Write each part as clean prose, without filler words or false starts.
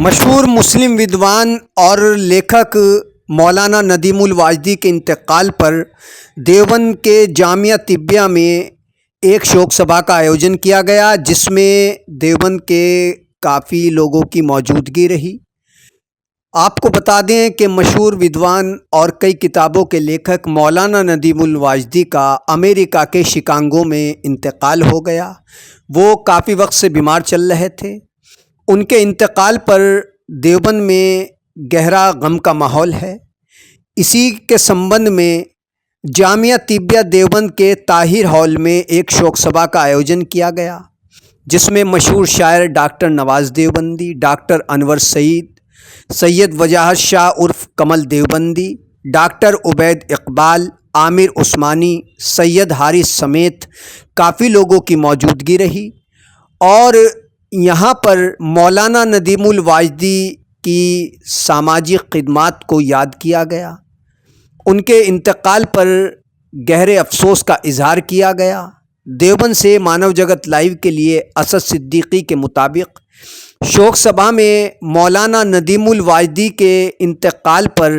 مشہور مسلم ودوان اور لیکھک مولانا ندیم الواجدی کے انتقال پر دیوبند کے جامعہ طبیہ میں ایک شوک سبھا کا آیوجن کیا گیا، جس میں دیوبند کے کافی لوگوں کی موجودگی رہی۔ آپ کو بتا دیں کہ مشہور ودوان اور کئی کتابوں کے لیکھک مولانا ندیم الواجدی کا امریکہ کے شکانگو میں انتقال ہو گیا۔ وہ کافی وقت سے بیمار چل رہے تھے۔ ان کے انتقال پر دیوبند میں گہرا غم کا ماحول ہے۔ اسی کے سمبند میں جامعہ طبیہ دیوبند کے طاہر ہال میں ایک شوک سبھا کا آیوجن کیا گیا، جس میں مشہور شاعر ڈاکٹر نواز دیوبندی، ڈاکٹر انور سعید، سید وجاہت شاہ عرف کمل دیوبندی، ڈاکٹر عبید اقبال، عامر عثمانی، سید حارث سمیت کافی لوگوں کی موجودگی رہی، اور یہاں پر مولانا ندیم الواجدی کی سماجی خدمات کو یاد کیا گیا۔ ان کے انتقال پر گہرے افسوس کا اظہار کیا گیا۔ دیوبند سے مانو جگت لائیو کے لیے اسد صدیقی کے مطابق شوک سبھا میں مولانا ندیم الواجدی کے انتقال پر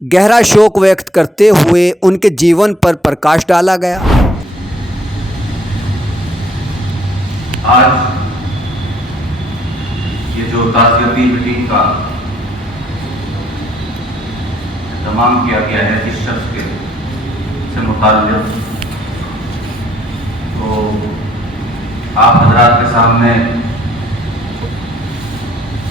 گہرا شوق ویکت کرتے ہوئے ان کے جیون پر پرکاش ڈالا گیا۔ آج یہ جو تعزیتی میٹنگ کا اہتمام کیا گیا ہے اس شخص کے سے متعلق، تو آپ حضرات کے سامنے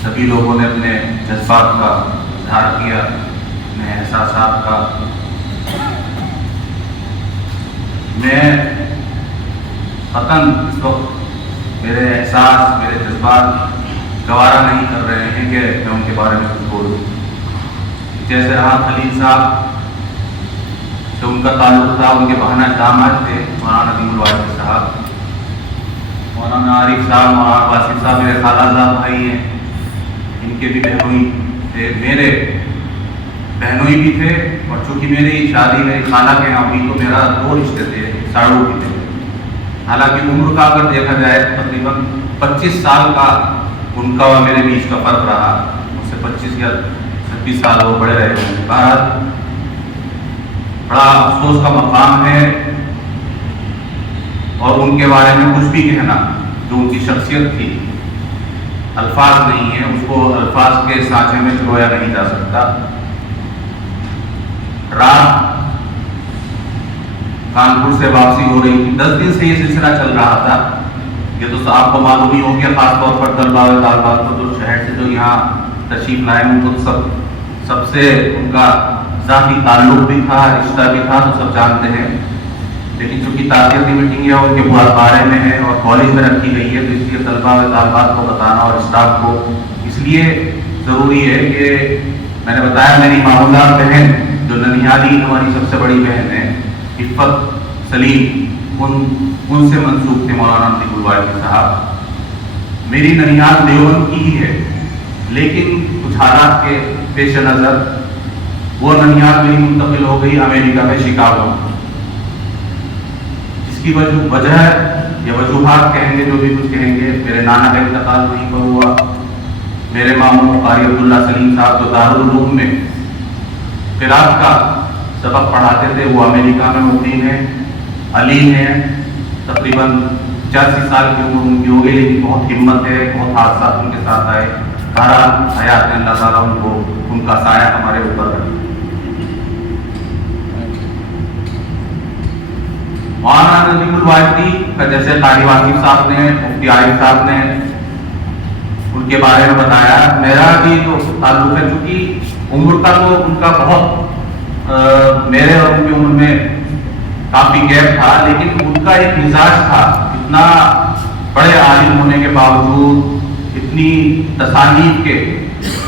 سبھی لوگوں نے اپنے جذبات کا اظہار کیا، اپنے احساسات کا۔ میں قطعاً اس وقت میرے احساس، میرے جذبات گوارا نہیں کر رہے ہیں کہ میں ان کے بارے میں کچھ بولوں۔ جیسے رہا خلیل صاحب سے ان کا تعلق تھا، ان کے بہانہ داماد تھے مولانا ندیم الواجدی صاحب۔ مولانا عارف صاحب، مولانا باسط صاحب میرے خالہ صاحب بھائی ہیں، ان کے بھی بہنوئی تھے، میرے بہنوئی بھی تھے، اور چونکہ میری شادی میری خالہ کے یہاں ہوئی تو میرا دو رشتے تھے، ساڑو بھی تھے۔ حالانکہ عمر کا اگر دیکھا جائے تقریباً 25 سال کا ان کا اور میرے بیچ کا فرق رہا، اس سے 25 یا 26 سال وہ بڑے رہے ہیں۔ بہرحال بڑا افسوس کا مقام ہے، اور ان کے بارے میں کچھ بھی کہنا جو ان کی شخصیت تھی الفاظ نہیں ہے، اس کو الفاظ کے سانچے میں پرویا نہیں جا سکتا۔ رات کانپور سے واپسی ہو رہی تھی، 10 دن سے یہ سلسلہ چل رہا تھا۔ یہ تو آپ کو معلوم ہی ہو گیا، خاص طور پر طلباء و طالبات کو، جو شہر سے جو یہاں تشریف لائے ان کو سب سے ان کا ذاتی تعلق بھی تھا، رشتہ بھی تھا، تو سب جانتے ہیں۔ لیکن چونکہ تعزیتی میٹنگ ہے ان کے بارے میں ہے اور کالج میں رکھی گئی ہے، تو اس لیے طلباء و طالبات کو بتانا اور اسٹاف کو اس لیے ضروری ہے کہ میں نے بتایا میری معمولات بہن جو ننیالی ہماری سب سے بڑی بہن ہے، عفت سلیم، ان سے منسوب تھے مولانا ندیم الواجدی صاحب۔ میری ننیال دیوبند کی ہی ہے، لیکن کچھ حالات کے پیش نظر وہ ننیال میری منتقل ہو گئی امریکہ میں شکاگو، جس کی وجہ یا وجوہات کہیں گے جو بھی کچھ کہیں گے، میرے نانا کا انتقال وہیں پر ہوا۔ میرے ماموں قاری عبداللہ سلیم صاحب جو دارالعلوم میں قرات کا سبق پڑھاتے تھے، وہ امریکہ میں مقیم ہیں۔ علی ہیں، تقریباً 85 سال کی عمر ان کی ہو گئی، لیکن بہت ہمت ہے، بہت حادثات ان کے ساتھ آئے۔ بہرحال حیات میں اللہ تعالیٰ ان کو ان کا سایہ ہمارے اوپر رکھے۔ مولانا ندیم الواجدی کا جیسے قاری واقف صاحب نے، مفتی عارف صاحب نے ان کے بارے میں بتایا، میرا بھی جو تعلق ہے، چونکہ عمر کا تو ان کا بہت میرے اور ان کی عمر میں کافی گیپ تھا، لیکن ان کا ایک مزاج تھا، اتنا بڑے عالم ہونے کے باوجود، اتنی تصانیف کے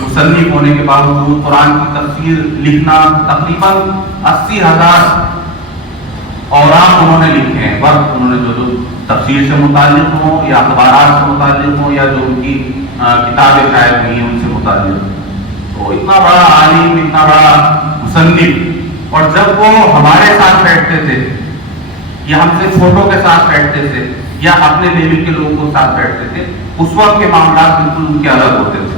مصنف ہونے کے باوجود قرآن کی تفسیر لکھنا، تقریباً 80,000 اوراق انہوں نے لکھے ہیں، وقت انہوں نے جو تفسیر سے متعلق ہوں یا اخبارات سے متعلق ہوں یا جو ان کی کتابیں شائع ہوئی ہیں ان سے متعلق، تو اتنا بڑا عالم، اتنا بڑا مصنف، اور جب وہ ہمارے ساتھ بیٹھتے تھے یا ہم سے فوٹو کے ساتھ بیٹھتے تھے یا اپنے لیول کے لوگوں کے ساتھ بیٹھتے تھے، اس وقت کے معاملات بالکل ان کے الگ ہوتے تھے۔